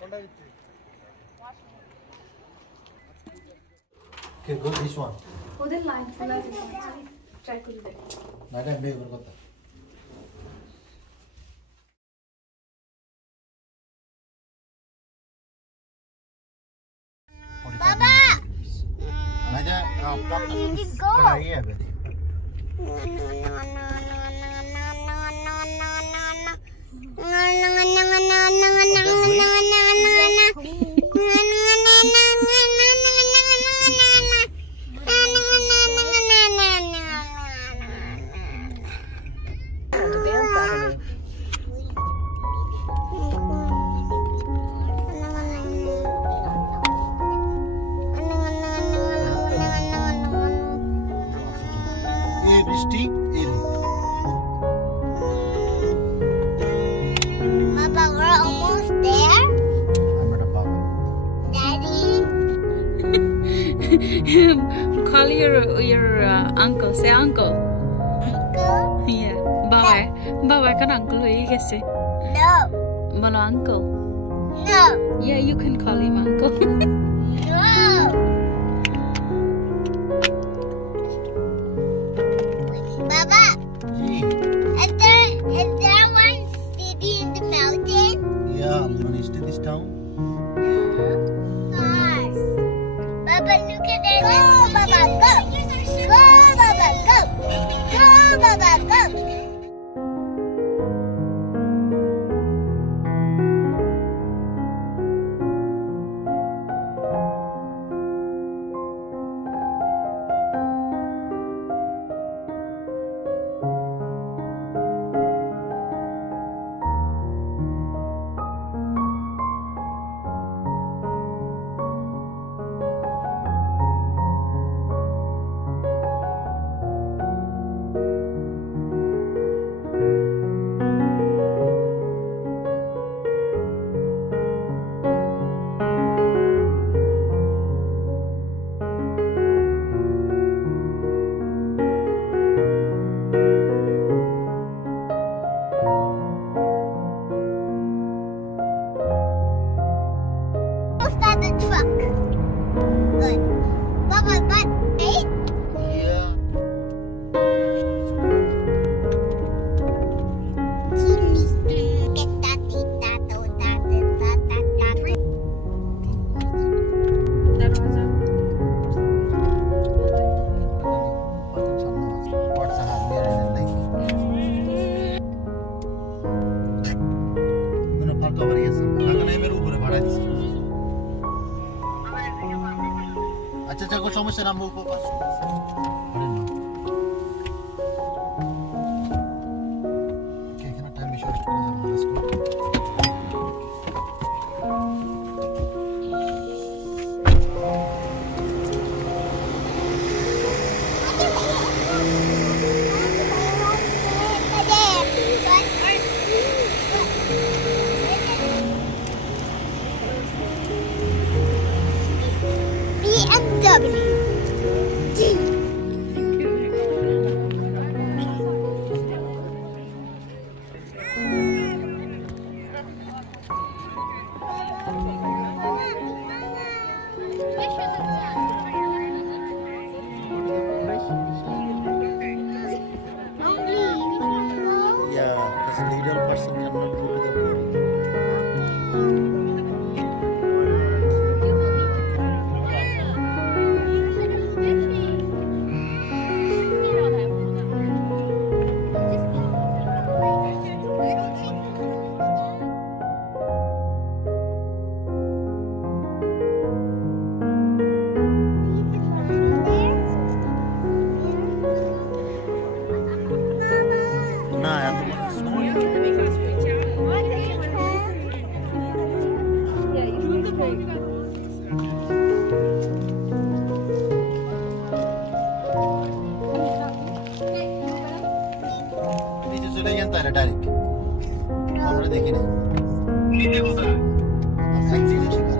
Okay, go this one. Oh, the line. Try to do that. Madam, be able to. Baba! Madam, Go! Baba, we're almost there. Daddy. Call your uncle. Say uncle. Uncle? Yeah. Bye kan uncle hoye geche. No. Bolo uncle. No. Yeah, you can call him uncle. No. Baba, is there one city in the mountain? Yeah, Monastery to this town. Gosh. Baba, look at that. Go, Baba, go. Go, Baba, go. Go, Baba, go. Start the truck. Good. Baba, but hey? Yeah. What's a near and like? I'm gonna park over here. I'm gonna name it Uber. Bhada this. अच्छा अच्छा कुछ समस्या ना मुझको पास okay can I time be short let's go BMW. yeah because leader person cannot go to the board nah I have to snow নিচে চলে যান তাহলে ডাইরেক্ট আমরা দেখি না নিচে কোথায় অ্যাক্সিডেন্ট শিকার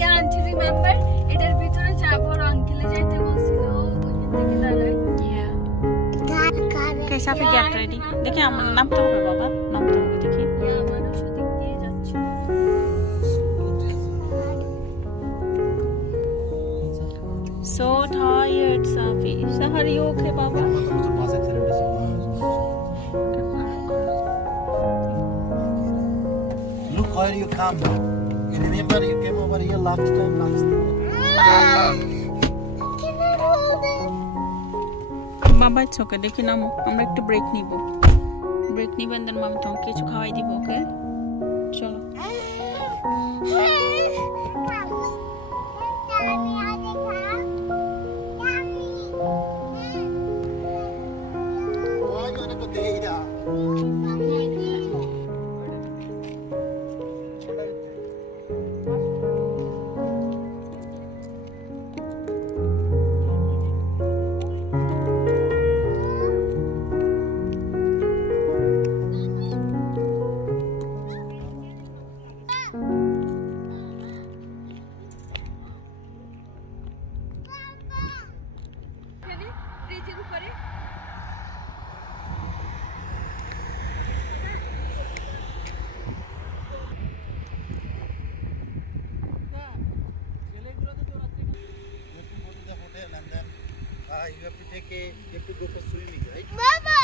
yeah, do you remember? এটার ভিতরে যাব আর আঙ্কেলে যাইতে বলছিল ওইখান থেকে দাঁড়াই। Yeah. Okay, Safi, get ready. দেখি আমার নামতে হবে বাবা, নামতে হবে দেখি। Yeah, মানুষ ওদিক দিয়ে যাচ্ছে। So tired, Safi. Sahar, you okay, Baba? Look where you come. You remember you came over here last time? Can I hold it? Baba, it's okay. দেখি নামো, আমরা একটু ব্রেক নিব। ব্রেক নিবেন দেন মামা তোমাকে কিছু খাওয়াই দিব, ওকে? চলো। You have to go for swimming, right? Mama!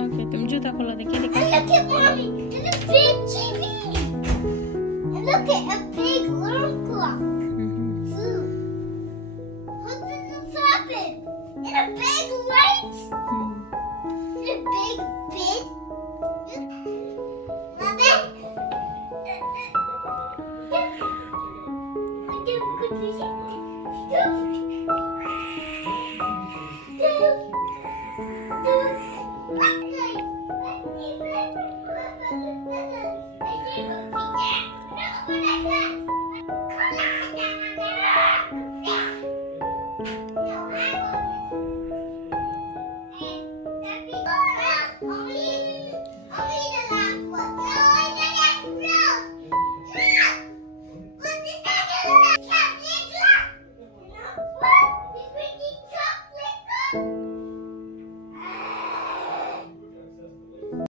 Okay, तुम जूता खोलो देखिए Look at mommy, there's a big TV